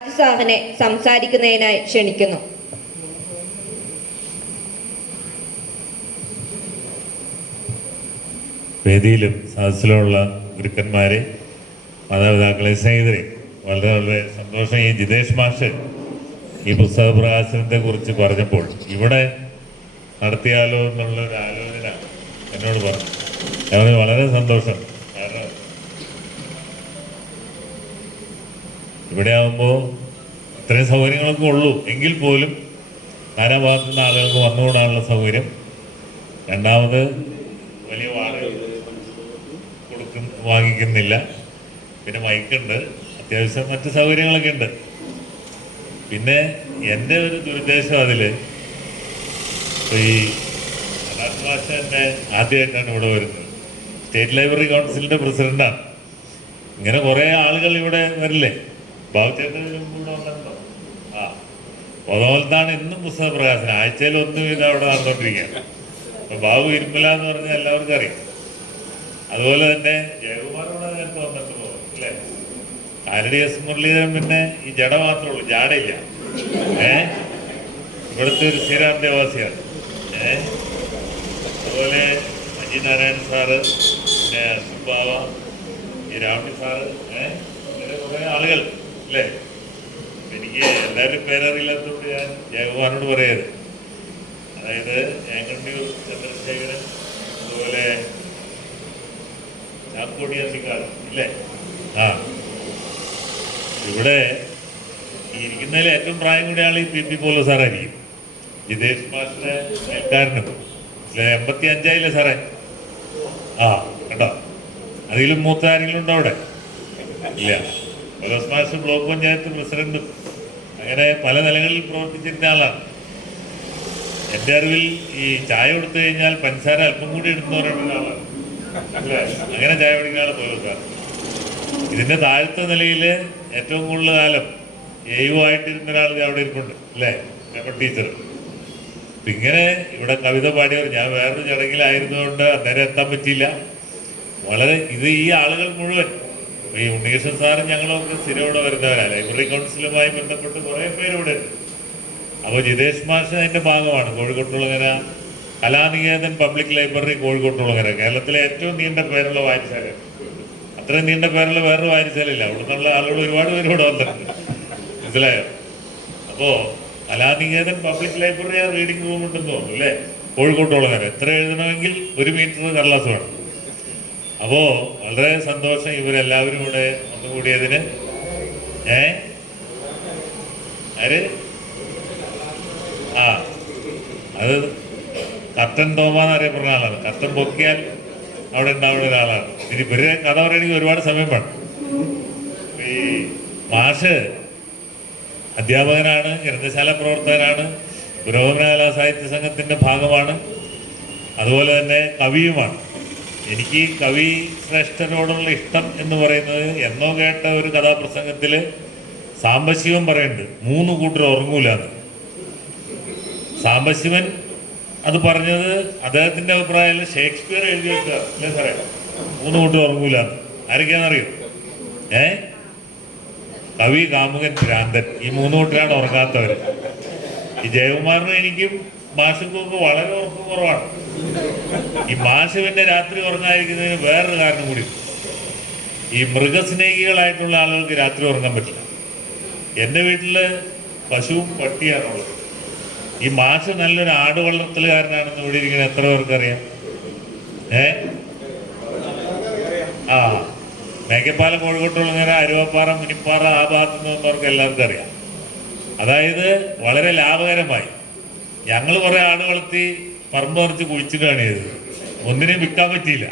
സാഹനെ സംസാരിക്കുന്നതിനായി ക്ഷണിക്കുന്നു. വേദിയിലും സദസ്സിലുമുള്ള ഗുരുക്കന്മാരെ, മാതാപിതാക്കളെ, സ്നേഹിതരെ, വളരെ വളരെ സന്തോഷം. ഈ ജിതേഷ് മാഷ് ഈ പുസ്തക പ്രകാശനത്തെ കുറിച്ച് പറഞ്ഞപ്പോൾ ഇവിടെ നടത്തിയാലോ എന്നുള്ളൊരു ആലോചന എന്നോട് പറഞ്ഞു. ഞാൻ വളരെ സന്തോഷം. കാരണം ഇവിടെ ആകുമ്പോൾ ഇത്രയും സൗകര്യങ്ങളൊക്കെ ഉള്ളൂ എങ്കിൽ പോലും നാനാഭാഗത്തു നിന്ന് ആളുകൾക്ക് വന്നുകൂടാനുള്ള സൗകര്യം, രണ്ടാമത് വലിയ വാടക വാങ്ങിക്കുന്നില്ല, പിന്നെ മൈക്കുണ്ട്, അത്യാവശ്യം മറ്റ് സൗകര്യങ്ങളൊക്കെ ഉണ്ട്. പിന്നെ എൻ്റെ ഒരു ദുരുദ്ദേശം അതിൽ ഈ അനാഥ് ഭാഷ തന്നെ ആദ്യമായിട്ടാണ് ഇവിടെ വരുന്നത്. സ്റ്റേറ്റ് ലൈബ്രറി കൗൺസിലിൻ്റെ പ്രസിഡൻ്റാണ്. ഇങ്ങനെ കുറേ ആളുകൾ ഇവിടെ വരില്ലേ? ബാബുചേട്ടനും കൂടെ വന്നിട്ടുണ്ടോ? അതുപോലത്താണ് ഇന്നും പുസ്തക പ്രകാശനം. ആഴ്ചയിൽ ഒന്ന് വീതം അവിടെ നടന്നുകൊണ്ടിരിക്കുകയാണ്. അപ്പോൾ ബാബു ഇരുമല എന്ന് പറഞ്ഞാൽ എല്ലാവർക്കും അറിയാം. അതുപോലെ തന്നെ ജയകുമാർ ഇവിടെ നേരത്തെ വന്നിട്ട് പോകും അല്ലേ? കാലടി എസ് മുരളീധരൻ പിന്നെ ഈ ജട മാത്രമേ ഉള്ളൂ, ജാടയില്ല. ഇവിടുത്തെ ഒരു സ്ഥിരാന്തേവാസിയാണ്. അതുപോലെ അജി നാരായണൻ സാറ്, പിന്നെ അസുബാവ, ഈ രാവണി സാറ്, ഇങ്ങനെ കുറേ ആളുകൾ അല്ലേ? എനിക്ക് എല്ലാവരും പേരറിയില്ലാത്തതുകൊണ്ട് ഞാൻ ജയകുമാറിനോട് പറയരുത്. അതായത് ഏങ്ങണ്ടിയൂർ ചന്ദ്രശേഖരൻ, അതുപോലെ ചാക്കോടി അന്തിക്കാട് ഇല്ലേ? ഇവിടെ ഇരിക്കുന്നതിൽ ഏറ്റവും പ്രായം കൂടിയ ആൾ ഈ പി പി പോലോ സാറായിരിക്കും. ജിതേഷ് മാഷിന്റെ മേൽക്കാരനും 85 സാറേ. കേട്ടോ, അതിലും മൂത്ത ആരെങ്കിലും ഉണ്ടോ അവിടെ? ഇല്ല. പോലോസ് മാഷ് ബ്ലോക്ക് പഞ്ചായത്ത് പ്രസിഡന്റും അങ്ങനെ പല നിലകളിൽ പ്രവർത്തിച്ചിരുന്ന ആളാണ്. എൻ്റെ അറിവിൽ ഈ ചായ കൊടുത്തു കഴിഞ്ഞാൽ പഞ്ചസാര അല്പം കൂടി ഇടുന്നവരുള്ള ആളാണ് അല്ലേ? അങ്ങനെ ചായ കുടിക്കുന്ന ആൾ പോലും സാർ. ഇതിൻ്റെ താഴത്തെ നിലയിൽ ഏറ്റവും കൂടുതൽ കാലം ആയിട്ടിരുന്ന ഒരാൾ അവിടെ ഇരിപ്പുണ്ട് അല്ലേ? നമ്മുടെ ടീച്ചർ. അപ്പം ഇങ്ങനെ ഇവിടെ കവിത പാടിയവർ, ഞാൻ വേറൊരു ചടങ്ങിലായിരുന്നുകൊണ്ട് അന്നേരം എത്താൻ പറ്റിയില്ല. വളരെ ഈ ആളുകൾ മുഴുവൻ, ഈ ഉണ്ണികൃഷ്ണൻ സാറും ഞങ്ങളൊക്കെ സ്ഥിരം ഇവിടെ വരുന്നവരാണ്. ലൈബ്രറി കൗൺസിലുമായി ബന്ധപ്പെട്ട് കുറേ പേര് ഇവിടെ ഉണ്ട്. അപ്പോൾ ജിതേഷ് മാഷ് അതിൻ്റെ ഭാഗമാണ്. കോഴിക്കോട്ടുളങ്ങര കലാനികേതൻ പബ്ലിക് ലൈബ്രറി കോഴിക്കോട്ടുളങ്ങര, കേരളത്തിലെ ഏറ്റവും നീണ്ട പേരുള്ള വായനശാല. അത്രയും നീണ്ട പേരുള്ള വേറൊരു വായനശാലയില്ല. അവിടെ നിന്നുള്ള ആളുകൾ ഒരുപാട് പേര് ഇവിടെ വന്നിട്ടുണ്ട്, മനസ്സിലായോ? അപ്പോൾ Kalaniketan public library reading room ഉണ്ടെന്ന് തോന്നുന്നു അല്ലേ? കോഴിക്കോട്ടുളങ്ങര. എത്ര എഴുതണമെങ്കിൽ 1 മീറ്റർ കടലാസ് വേണം. അപ്പോൾ വളരെ സന്തോഷം ഇവരെല്ലാവരും ഇവിടെ വന്നുകൂടിയതിന്. അത് കർട്ടൻ തോമ എന്നറിയപ്പെടുന്ന ആളാണ്. കർട്ടൻ പൊക്കിയാൽ അവിടെ ഉണ്ടാവുന്ന ഒരാളാണ്. ഇവരെ കഥ പറയണമെങ്കിൽ ഒരുപാട് സമയം വേണം. ഈ മാഷ് അധ്യാപകനാണ്, ഗ്രന്ഥശാല പ്രവർത്തകനാണ്, പുരോഗമന കലാസാഹിത്യ സംഘത്തിൻ്റെ ഭാഗമാണ്, അതുപോലെ തന്നെ കവിയുമാണ്. എനിക്ക് കവി ശ്രേഷ്ഠനോടുള്ള ഇഷ്ടം എന്ന് പറയുന്നത്, എന്നോ കേട്ട ഒരു കഥാപ്രസംഗത്തിൽ സാംബശിവൻ പറയുന്നുണ്ട് 3 കൂട്ടർ ഉറങ്ങൂലെന്ന്. സാംബശിവൻ അത് പറഞ്ഞത് അദ്ദേഹത്തിൻ്റെ അഭിപ്രായം ഷേക്സ്പിയർ എഴുതി വെക്കുക അല്ലേ സാറേ? 3 കൂട്ടർ ഉറങ്ങൂലെന്ന്. ആരൊക്കെയാണെന്നറിയോ? കവി, കാമുകൻ, ഭ്രാന്തൻ. ഈ 3 കൂട്ടരാണ് ഉറങ്ങാത്തവർ. ഈ ജയകുമാറിനും എനിക്കും മാഷുക്കൊക്കെ വളരെ ഉറക്കം കുറവാണ്. ഈ മാഷ് പിന്നെ രാത്രി ഉറങ്ങാതിരിക്കുന്നതിന് വേറൊരു കാരണം കൂടി. ഈ മൃഗസ്നേഹികളായിട്ടുള്ള ആളുകൾക്ക് രാത്രി ഉറങ്ങാൻ പറ്റില്ല. എൻ്റെ വീട്ടിൽ പശുവും പട്ടിയാണുള്ളത്. ഈ മാഷ് നല്ലൊരു ആട് വളർത്തലുകാരനാണെന്ന് ഇവിടെ ഇരിക്കുന്ന എത്ര പേർക്കറിയാം? മേക്കപ്പാലം, കോഴിക്കോട്ടുള്ളവരെ, അരുവപ്പാറ, മുനിപ്പാറ, ആ ഭാഗത്തു നിന്നവർക്ക് എല്ലാവർക്കും അറിയാം. അതായത് വളരെ ലാഭകരമായി ഞങ്ങൾ കുറേ ആട് വളർത്തി പറമ്പ് നിറച്ച് കുഴിച്ചിട്ടാണ് ചെയ്തത്. ഒന്നിനെയും വിൽക്കാൻ പറ്റിയില്ല.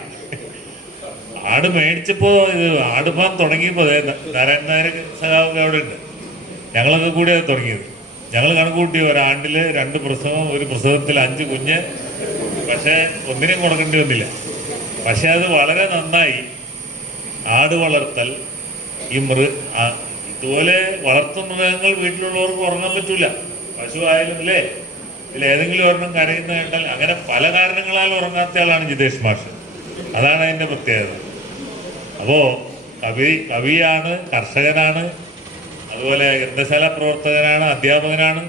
ആട് മേടിച്ചപ്പോൾ ആട് ഫാം തുടങ്ങിയപ്പോൾ നാരായണൻ നായർ സഹാബൊക്കെ അവിടെ ഉണ്ട്. ഞങ്ങളൊക്കെ കൂടി അത് തുടങ്ങിയത്. ഞങ്ങൾ കണക്ക് കൂട്ടി ഒരാണ്ടിൽ 2 പ്രസവം, ഒരു പ്രസവത്തിൽ 5 കുഞ്ഞ്. പക്ഷേ ഒന്നിനെയും കൊടുക്കേണ്ടി വന്നില്ല. പക്ഷെ അത് വളരെ നന്നായി. ആട് വളർത്തൽ, ഇതുപോലെ വളർത്തു മൃഗങ്ങൾ വീട്ടിലുള്ളവർക്ക് ഉറങ്ങാൻ പറ്റൂല. പശു ആയാലും അല്ലേ, ഇതിലേതെങ്കിലും ഒരെണ്ണം കരയുന്ന കേട്ടാൽ, അങ്ങനെ പല കാരണങ്ങളാൽ ഉറങ്ങാത്ത ആളാണ് ജിതേഷ് മാഷ്. അതാണ് അതിൻ്റെ പ്രത്യേകത. അപ്പോൾ കവിയാണ്, കർഷകനാണ്, അതുപോലെ ഗ്രന്ഥശാല പ്രവർത്തകനാണ്, അധ്യാപകനാണ്.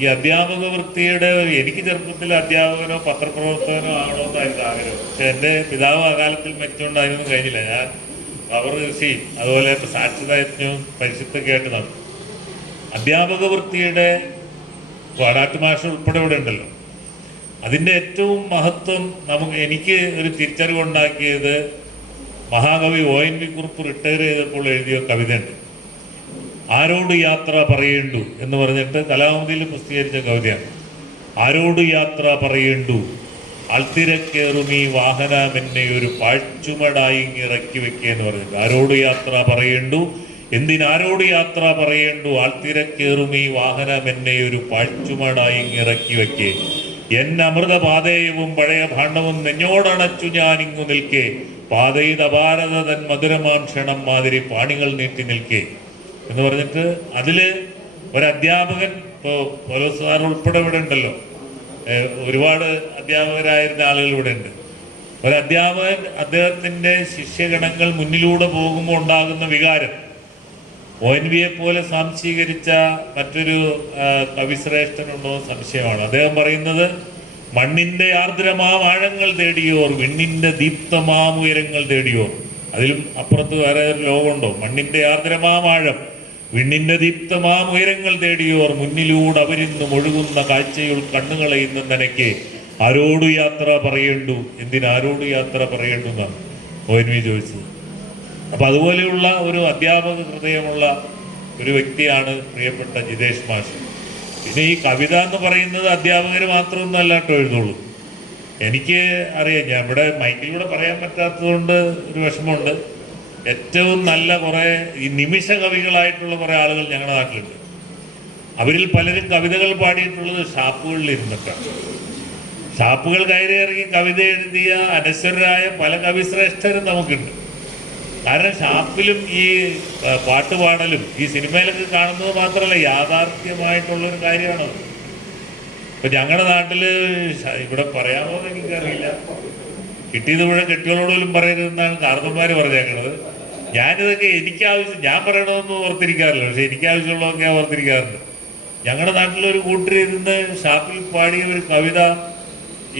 ഈ അധ്യാപക വൃത്തിയുടെ എനിക്ക് ചെറുപ്പത്തിൽ അധ്യാപകനോ പത്രപ്രവർത്തകനോ ആവണമെന്നായിരുന്നു ആഗ്രഹം. പക്ഷെ എൻ്റെ പിതാവ് അകാലത്തിൽ മരിച്ചുകൊണ്ട് അതിനൊന്നും കഴിഞ്ഞില്ല. ഞാൻ റബ്ബർ കൃഷി അതുപോലെ സാക്ഷ്യദായജ്ഞവും പരിശുദ്ധമൊക്കെ ആയിട്ട് നടന്നു. അധ്യാപക വൃത്തിയുടെ വാടാട്ട് മാഷ് ഉൾപ്പെടെ ഇവിടെ ഉണ്ടല്ലോ. അതിൻ്റെ ഏറ്റവും മഹത്വം എനിക്ക് ഒരു തിരിച്ചറിവുണ്ടാക്കിയത് മഹാകവി ONV കുറുപ്പ് റിട്ടയർ ചെയ്തപ്പോൾ എഴുതിയ കവിതയുണ്ട്. ആരോട് യാത്ര പറയേണ്ടു എന്ന് പറഞ്ഞിട്ട് കലാമതിയിൽ പ്രസിദ്ധീകരിച്ച കവിതയാണ്. ആരോട് യാത്ര പറയേണ്ടു, ആൾത്തിരക്കേറുമീ വാഹനമെന്നെ ഒരു പാഴ്ചുമടായി ഇറക്കി വെക്കുക എന്ന് പറഞ്ഞിട്ട്. ആരോട് യാത്ര പറയേണ്ടു, എന്തിനാരോട് യാത്ര പറയേണ്ടു, ആൾത്തിരക്കേറുമീ വാഹനമെന്നെ ഒരു പാഴ്ചുമടായി ഇറക്കി വെക്കേ. എന്നമൃത പാതേയവും പഴയ ഭാണ്ഡവും നെഞ്ഞോടണച്ചു ഞാനിങ്ങു നിൽക്കേ. പാതയിത ഭാരത തൻ മധുരമാം ക്ഷണം മാതിരി പാണികൾ നീട്ടി നിൽക്കേ എന്ന് പറഞ്ഞിട്ട് അതില് ഒരധ്യാപകൻ, ഇപ്പോൾ പൗലോസ് സാർ ഉൾപ്പെടെ ഇവിടെ ഉണ്ടല്ലോ, ഒരുപാട് അധ്യാപകരായിരുന്ന ആളുകൾ ഇവിടെ ഉണ്ട്. ഒരധ്യാപകൻ അദ്ദേഹത്തിൻ്റെ ശിഷ്യഗണങ്ങൾ മുന്നിലൂടെ പോകുമ്പോൾ ഉണ്ടാകുന്ന വികാരം ONVയെ പോലെ സാംശീകരിച്ച മറ്റൊരു കവിശ്രേഷ്ഠനുണ്ടോ സംശയമാണ്. അദ്ദേഹം പറയുന്നത്, മണ്ണിൻ്റെ ആർദ്രമാം ആഴങ്ങൾ തേടിയോർ വിണ്ണിൻ്റെ ദീപ്തമാം ഉയരങ്ങൾ തേടിയോർ. അതിലും അപ്പുറത്ത് വേറെ ഒരു ലോകമുണ്ടോ? മണ്ണിൻ്റെ ആർദ്രമാം ആഴം, വിണ്ണിൻ്റെ ദീപ്തമാം ഉയരങ്ങൾ തേടിയോർ മുന്നിലൂടെ അവരിന്നും ഒഴുകുന്ന കാഴ്ചയുൾ കണ്ണുകളെ ഇന്നും നനയ്ക്ക്. ആരോട് യാത്ര പറയേണ്ടു, എന്തിനാരോട് യാത്ര പറയേണ്ടു എന്നാണ് ONV ചോദിച്ചത്. അപ്പം അതുപോലെയുള്ള ഒരു അധ്യാപക ഹൃദയമുള്ള ഒരു വ്യക്തിയാണ് പ്രിയപ്പെട്ട ജിതേഷ് മാഷ്. പിന്നെ ഈ കവിത എന്ന് പറയുന്നത് അധ്യാപകർ മാത്രമൊന്നുമല്ല കേട്ടോ എഴുതുള്ളൂ. എനിക്ക് അറിയാം, ഞാൻ ഇവിടെ മൈക്കിലൂടെ പറയാൻ പറ്റാത്തതുകൊണ്ട് ഒരു വിഷമമുണ്ട്. ഏറ്റവും നല്ല കുറേ ഈ നിമിഷ കവികളായിട്ടുള്ള കുറേ ആളുകൾ ഞങ്ങളുടെ നാട്ടിലുണ്ട്. അവരിൽ പലരും കവിതകൾ പാടിയിട്ടുള്ളത് ഷാപ്പുകളിൽ ഇരുന്നിട്ടാണ്. ഷാപ്പുകൾ കയറി ഇറങ്ങി കവിത എഴുതിയ അനശ്വരരായ പല കവിശ്രേഷ്ഠരും നമുക്കുണ്ട്. കാരണം ഷാപ്പിലും ഈ പാട്ട് പാടലും ഈ സിനിമയിലൊക്കെ കാണുന്നത് മാത്രമല്ല, യാഥാർത്ഥ്യമായിട്ടുള്ളൊരു കാര്യമാണത്. ഇപ്പം ഞങ്ങളുടെ നാട്ടിൽ ഇവിടെ പറയാമോ എന്ന് എനിക്കറിയില്ല, കിട്ടിയത് മുഴുവൻ കെട്ടികളോട് പോലും പറയരുതെന്നാണ് കാർന്നന്മാർ പറഞ്ഞേക്കണത്. ഞാനിതൊക്കെ ഞാൻ പറയണമെന്ന് ഓർത്തിരിക്കാറില്ല, പക്ഷെ എനിക്ക് ആവശ്യമുള്ളതൊക്കെ ഞാൻ ഓർത്തിരിക്കാറുണ്ട്. ഞങ്ങളുടെ നാട്ടിലൊരു കൂട്ടരിരുന്ന് ഷാപ്പിൽ പാടിയ ഒരു കവിത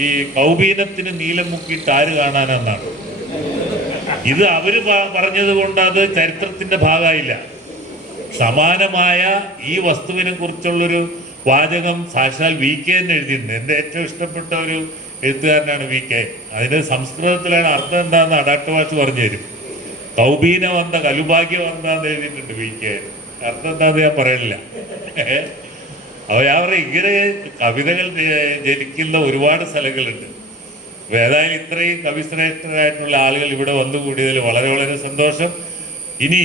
ഈ കൗബീനത്തിന് നീലം മുക്കിയിട്ട് ആര് കാണാനെന്നാണ്. ഇത് അവര് പറഞ്ഞത് കൊണ്ട് അത് ചരിത്രത്തിന്റെ ഭാഗമായില്ല. സമാനമായ ഈ വസ്തുവിനെ കുറിച്ചുള്ളൊരു വാചകം സാക്ഷാൽ VK എന്ന് എഴുതിയിട്ടുണ്ട്. എൻ്റെ ഏറ്റവും ഇഷ്ടപ്പെട്ട ഒരു എഴുത്തുകാരനാണ് VK. അതിന് സംസ്കൃതത്തിലാണ് അർത്ഥം എന്താണെന്ന് അടാട്ട് ഭാഷ പറഞ്ഞു തരും. കൗബീനവന്ത കലുഭാഗ്യവന്താന്ന് എഴുതിയിട്ടുണ്ട് VK. അർത്ഥം എന്താണെന്ന് ഞാൻ പറയണില്ല. അപ്പോൾ ഞാൻ പറയും, ഇങ്ങനെ കവിതകൾ ജനിക്കുന്ന ഒരുപാട് സ്ഥലങ്ങളുണ്ട്. ഏതായാലും ഇത്രയും കവിശ്രേഷ്ഠരായിട്ടുള്ള ആളുകൾ ഇവിടെ വന്നുകൂടിയതിൽ വളരെ വളരെ സന്തോഷം. ഇനി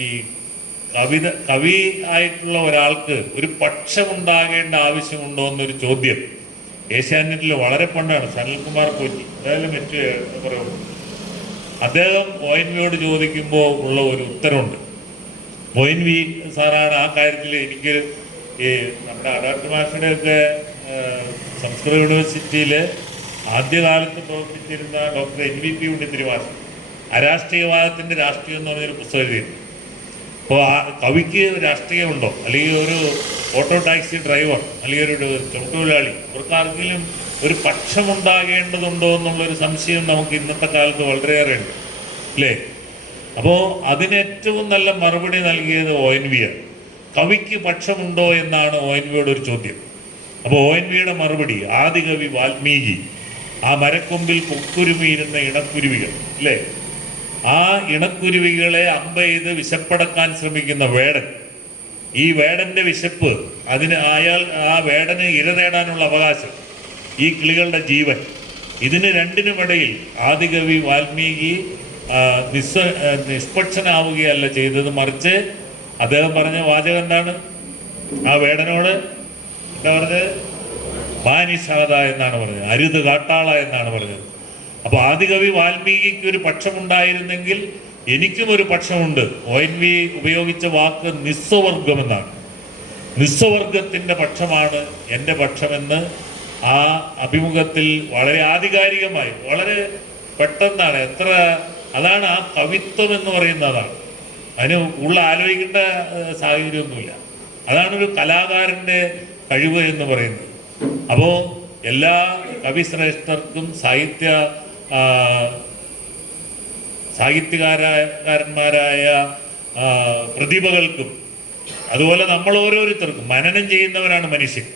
ഈ കവി ആയിട്ടുള്ള ഒരാൾക്ക് ഒരു പക്ഷമുണ്ടാകേണ്ട ആവശ്യമുണ്ടോ എന്നൊരു ചോദ്യം ഏഷ്യാനെറ്റിൽ വളരെ പണ്ടാണ് സനൽകുമാർ പോറ്റി, എന്തായാലും മറ്റു പറയുള്ളൂ, അദ്ദേഹം ONVയോട് ചോദിക്കുമ്പോൾ ഉള്ള ഒരു ഉത്തരവുണ്ട്. ONV സാറാണ് ആ കാര്യത്തിൽ എനിക്ക് ഈ നമ്മുടെ അടാട്ട് മാഷയുടെയൊക്കെ സംസ്കൃത യൂണിവേഴ്സിറ്റിയിൽ ആദ്യകാലത്ത് പ്രവർത്തിച്ചിരുന്ന ഡോക്ടർ NVP ഉണ്ണിത്തിരുമാഷ് അരാഷ്ട്രീയവാദത്തിൻ്റെ രാഷ്ട്രീയം എന്ന് പറഞ്ഞൊരു പുസ്തകം എഴുതിയിരുന്നു. അപ്പോൾ ആ കവിക്ക് രാഷ്ട്രീയമുണ്ടോ, അല്ലെങ്കിൽ ഒരു ഓട്ടോ ടാക്സി ഡ്രൈവർ, അല്ലെങ്കിൽ ഒരു ചുമട്ടുതൊഴിലാളി, ഇവർക്കാർക്കെങ്കിലും ഒരു പക്ഷമുണ്ടാകേണ്ടതുണ്ടോ എന്നുള്ളൊരു സംശയം നമുക്ക് ഇന്നത്തെ കാലത്ത് വളരെയേറെ ഉണ്ട് അല്ലേ? അപ്പോൾ അതിനേറ്റവും നല്ല മറുപടി നൽകിയത് ONVയാണ്. കവിക്ക് പക്ഷമുണ്ടോ എന്നാണ് ONVയോട് ഒരു ചോദ്യം. അപ്പോൾ ONVയുടെ മറുപടി, ആദികവി വാൽമീകി, ആ മരക്കൊമ്പിൽ കൊക്കുരുമിയിരുന്ന ഇണക്കുരുവികൾ അല്ലേ, ആ ഇണക്കുരുവികളെ അമ്പെയ്ത് വിശപ്പടക്കാൻ ശ്രമിക്കുന്ന വേടൻ, ഈ വേടന്റെ വിശപ്പ്, അതിന് ആ വേടന് ഇര തേടാനുള്ള അവകാശം, ഈ കിളികളുടെ ജീവൻ, ഇതിന് രണ്ടിനുമിടയിൽ ആദികവി വാൽമീകി നിഷ്പക്ഷനാവുകയല്ല ചെയ്തത്. മറിച്ച് അദ്ദേഹം പറഞ്ഞ വാചകം എന്താണ്? ആ വേടനോട് എന്താ പറഞ്ഞത്? മാനിഷാദ എന്നാണ് പറഞ്ഞത്, അരുത് കാട്ടാള എന്നാണ് പറഞ്ഞത്. അപ്പോൾ ആദികവി വാൽമീകിക്ക് ഒരു പക്ഷമുണ്ടായിരുന്നെങ്കിൽ എനിക്കും ഒരു പക്ഷമുണ്ട്. ONV ഉപയോഗിച്ച വാക്ക് നിസ്വവർഗം എന്നാണ്. നിസ്വവർഗത്തിൻ്റെ പക്ഷമാണ് എൻ്റെ പക്ഷമെന്ന് ആ അഭിമുഖത്തിൽ വളരെ ആധികാരികമായി, വളരെ പെട്ടെന്നാണ്, അതാണ് ആ കവിത്വം എന്ന് പറയുന്നതാണ്. അതിന് കൂടുതൽ ആലോചിക്കേണ്ട സാഹചര്യമൊന്നുമില്ല. അതാണ് ഒരു കലാകാരൻ്റെ കഴിവ് എന്ന് പറയുന്നത്. അപ്പോൾ എല്ലാ കവിശ്രേഷ്ഠർക്കും സാഹിത്യകാരന്മാരായ പ്രതിഭകൾക്കും അതുപോലെ നമ്മൾ ഓരോരുത്തർക്കും മനനം ചെയ്യുന്നവരാണ് മനുഷ്യൻ.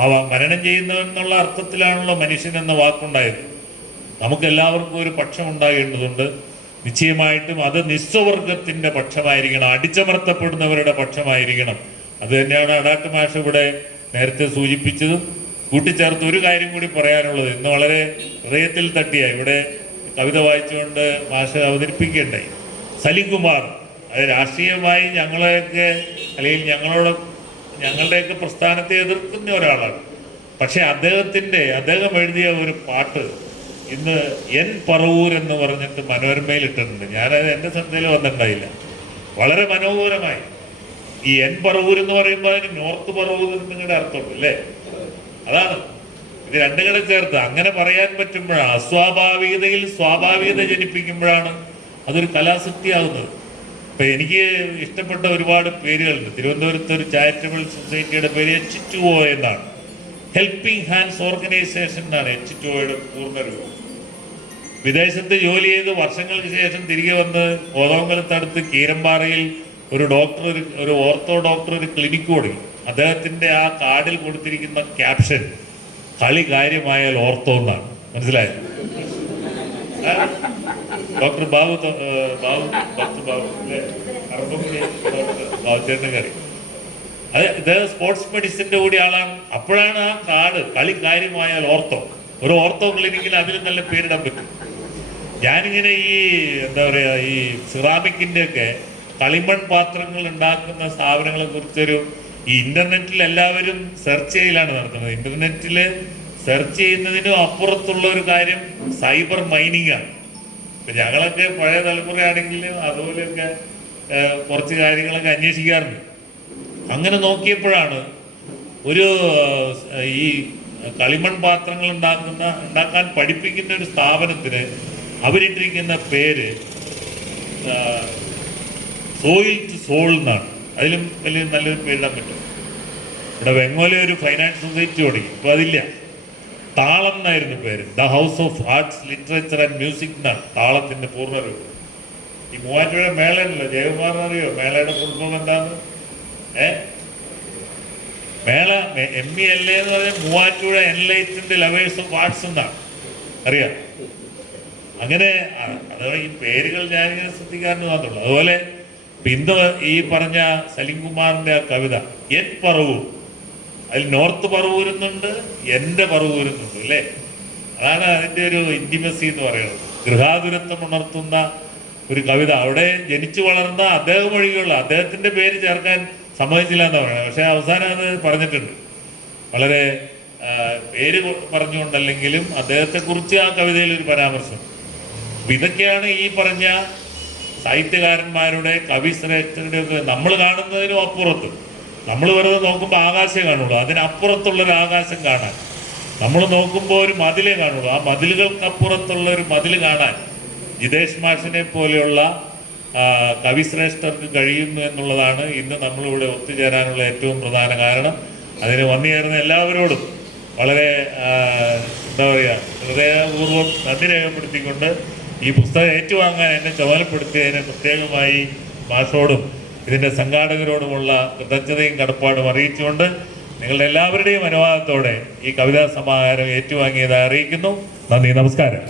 ആ മനനം ചെയ്യുന്നവൻ എന്നുള്ള അർത്ഥത്തിലാണല്ലോ മനുഷ്യൻ എന്ന വാക്കുണ്ടായത്. നമുക്കെല്ലാവർക്കും ഒരു പക്ഷം ഉണ്ടാകേണ്ടതുണ്ട്. നിശ്ചയമായിട്ടും അത് നിസ്വവർഗത്തിൻ്റെ പക്ഷമായിരിക്കണം, അടിച്ചമർത്തപ്പെടുന്നവരുടെ പക്ഷമായിരിക്കണം. അത് തന്നെയാണ് അടാട്ട് മാഷ് ഇവിടെ നേരത്തെ സൂചിപ്പിച്ചതും. കൂട്ടിച്ചേർത്ത് ഒരു കാര്യം കൂടി പറയാനുള്ളത്, ഇന്ന് വളരെ ഹൃദയത്തിൽ തട്ടിയ ഇവിടെ കവിത വായിച്ചുകൊണ്ട് മാഷ് അവതരിപ്പിക്കുകയുണ്ടായി. സലിം കുമാർ, അത് രാഷ്ട്രീയമായി ഞങ്ങളെയൊക്കെ അല്ലെങ്കിൽ ഞങ്ങളുടെയൊക്കെ പ്രസ്ഥാനത്തെ എതിർക്കുന്ന ഒരാളാണ്. പക്ഷെ അദ്ദേഹം എഴുതിയ ഒരു പാട്ട് ഇന്ന് എൻ പറവൂർ എന്ന് പറഞ്ഞിട്ട് മനോരമയിൽ ഇട്ടിട്ടുണ്ട്. ഞാനത് എൻ്റെ ശ്രദ്ധയിൽ വന്നിട്ടുണ്ടായില്ല. വളരെ മനോഹരമായി ഈ എൻ പറവൂർ എന്ന് പറയുമ്പോൾ അതിന് നോർത്ത് പറവൂർ നിങ്ങളുടെ അർത്ഥമുണ്ട് അല്ലേ? അതാണ് ഇത് രണ്ടും കൂടെ ചേർത്ത് അങ്ങനെ പറയാൻ പറ്റുമ്പോഴാണ്, അസ്വാഭാവികതയിൽ സ്വാഭാവികത ജനിപ്പിക്കുമ്പോഴാണ് അതൊരു കലാസക്തിയാകുന്നത്. ഇപ്പം എനിക്ക് ഇഷ്ടപ്പെട്ട ഒരുപാട് പേരുകളുണ്ട്. തിരുവനന്തപുരത്ത് ഒരു ചാരിറ്റബിൾ സൊസൈറ്റിയുടെ പേര് H2O എന്നാണ്. ഹെൽപ്പിംഗ് ഹാൻഡ്സ് ഓർഗനൈസേഷൻ എന്നാണ് H2Oയുടെ പൂർണ്ണരൂപം. വിദേശത്ത് ജോലി ചെയ്ത് വർഷങ്ങൾക്ക് ശേഷം തിരികെ വന്ന് കോതമംഗലത്തടുത്ത് കീരമ്പാറയിൽ ഒരു ഓർത്തോ ഡോക്ടർ ഒരു ക്ലിനിക്ക് തുടങ്ങി. അദ്ദേഹത്തിൻ്റെ ആ കാർഡിൽ കൊടുത്തിരിക്കുന്ന ക്യാപ്ഷൻ കളി കാര്യമായാൽ ഓർത്തോ എന്നാണ്. മനസ്സിലായത്? ഡോക്ടർ ബാബുചേട്ടൻ കറി ഇത് സ്പോർട്സ് മെഡിസിൻ്റെ കൂടി ആളാണ്. അപ്പോഴാണ് ആ കാർഡ് കളി കാര്യമായാൽ ഓർത്തോ, ഒരു ഓർത്തോ ക്ലിനിക്കിൽ അതിലും നല്ല പേരിടാൻ പറ്റും. ഞാനിങ്ങനെ എന്താ പറയുക, ഈ സിറാമിക്കിൻ്റെ ഒക്കെ കളിമൺ പാത്രങ്ങൾ ഉണ്ടാക്കുന്ന സ്ഥാപനങ്ങളെ കുറിച്ചൊരു ഇന്റർനെറ്റിൽ എല്ലാവരും സെർച്ച് ചെയ്യലാണ് നടത്തുന്നത്. ഇന്റർനെറ്റിൽ സെർച്ച് ചെയ്യുന്നതിനും അപ്പുറത്തുള്ള ഒരു കാര്യം സൈബർ മൈനിങ് ആണ്. ഇപ്പം ഞങ്ങളൊക്കെ പഴയ തലമുറയാണെങ്കിലും അതുപോലെയൊക്കെ കുറച്ച് കാര്യങ്ങളൊക്കെ അന്വേഷിക്കാറുണ്ട്. അങ്ങനെ നോക്കിയപ്പോഴാണ് ഈ കളിമൺ പാത്രങ്ങൾ ഉണ്ടാക്കാൻ പഠിപ്പിക്കുന്ന ഒരു സ്ഥാപനത്തിന് അവരിട്ടിരിക്കുന്ന പേര് സോയിൽ ടു സോൾ എന്നാണ്. അതിലും വലിയ നല്ലൊരു പേരിടാൻ പറ്റും. ഇവിടെ വെങ്ങോല ഒരു ഫൈനാൻസ് സൊസൈറ്റി തുടങ്ങി, ഇപ്പോൾ അതില്ല. താളം എന്നായിരുന്നു പേര്. The house of arts literature and music എന്നാണ് താളത്തിൻ്റെ പൂർണ്ണരൂപം. ഈ മൂവാറ്റുപുഴ മേളയല്ലോ, ജയകുമാറിന് അറിയോ മേളയുടെ ഫുൾഫോം എന്താന്ന്? മേള MELA എന്ന് പറഞ്ഞാൽ Muvattupuzha enlightened lovers of arts എന്നാണ്. അറിയാം? അങ്ങനെ അഥവാ ഈ പേരുകൾ ഞാനിങ്ങനെ ശ്രദ്ധിക്കാമെന്ന് മാത്രമല്ല. അതുപോലെ ഇന്ന് ഈ പറഞ്ഞ സലിം കുമാറിൻ്റെ ആ കവിത എൻ പറവൂർ, അതിൽ നോർത്ത് പറവൂരുന്നുണ്ട്, എൻ്റെ പറവൂരുന്നുണ്ട് അല്ലേ? അതാണ് അതിൻ്റെ ഒരു ഇൻറ്റിമസി എന്ന് പറയുന്നത്. ഗൃഹാതുരത്വം ഉണർത്തുന്ന ഒരു കവിത. അവിടെ ജനിച്ചു വളർന്ന അദ്ദേഹം ഒഴികെയുള്ള അദ്ദേഹത്തിൻ്റെ പേര് ചേർക്കാൻ സമ്മതിച്ചില്ല എന്ന് പറയുന്നത്. പക്ഷേ അവസാനം അത് പറഞ്ഞിട്ടുണ്ട്. വളരെ പേര് പറഞ്ഞുകൊണ്ടല്ലെങ്കിലും അദ്ദേഹത്തെക്കുറിച്ച് ആ കവിതയിൽ ഒരു പരാമർശം. ഇതൊക്കെയാണ് ഈ പറഞ്ഞ സാഹിത്യകാരന്മാരുടെ കവിശ്രേഷ്ഠരുടെ ഒക്കെ നമ്മൾ കാണുന്നതിനും അപ്പുറത്ത്. നമ്മൾ വെറുതെ നോക്കുമ്പോൾ ആകാശം കാണുള്ളൂ, അതിനപ്പുറത്തുള്ളൊരു ആകാശം കാണാൻ നമ്മൾ നോക്കുമ്പോൾ ഒരു മതിലേ കാണുള്ളൂ. ആ മതിലുകൾക്കപ്പുറത്തുള്ള ഒരു മതിൽ കാണാൻ ജിതേഷ് മാഷിനെ പോലെയുള്ള കവിശ്രേഷ്ഠർക്ക് കഴിയുന്നു എന്നുള്ളതാണ് ഇന്ന് നമ്മളിവിടെ ഒത്തുചേരാനുള്ള ഏറ്റവും പ്രധാന കാരണം. അതിന് വന്നുചേർന്ന എല്ലാവരോടും വളരെ എന്താ പറയുക, ഹൃദയപൂർവ്വം നന്ദി രേഖപ്പെടുത്തിക്കൊണ്ട് ഈ പുസ്തകം ഏറ്റുവാങ്ങാൻ എന്നെ ചുമതലപ്പെടുത്തിയതിന് പ്രത്യേകമായി മാഷോടും ഇതിൻ്റെ സംഘാടകരോടുമുള്ള കൃതജ്ഞതയും കടപ്പാടും അറിയിച്ചുകൊണ്ട് നിങ്ങളുടെ എല്ലാവരുടെയും അനുവാദത്തോടെ ഈ കവിതാ സമാഹാരം ഏറ്റുവാങ്ങിയതായി അറിയിക്കുന്നു. നന്ദി, നമസ്കാരം.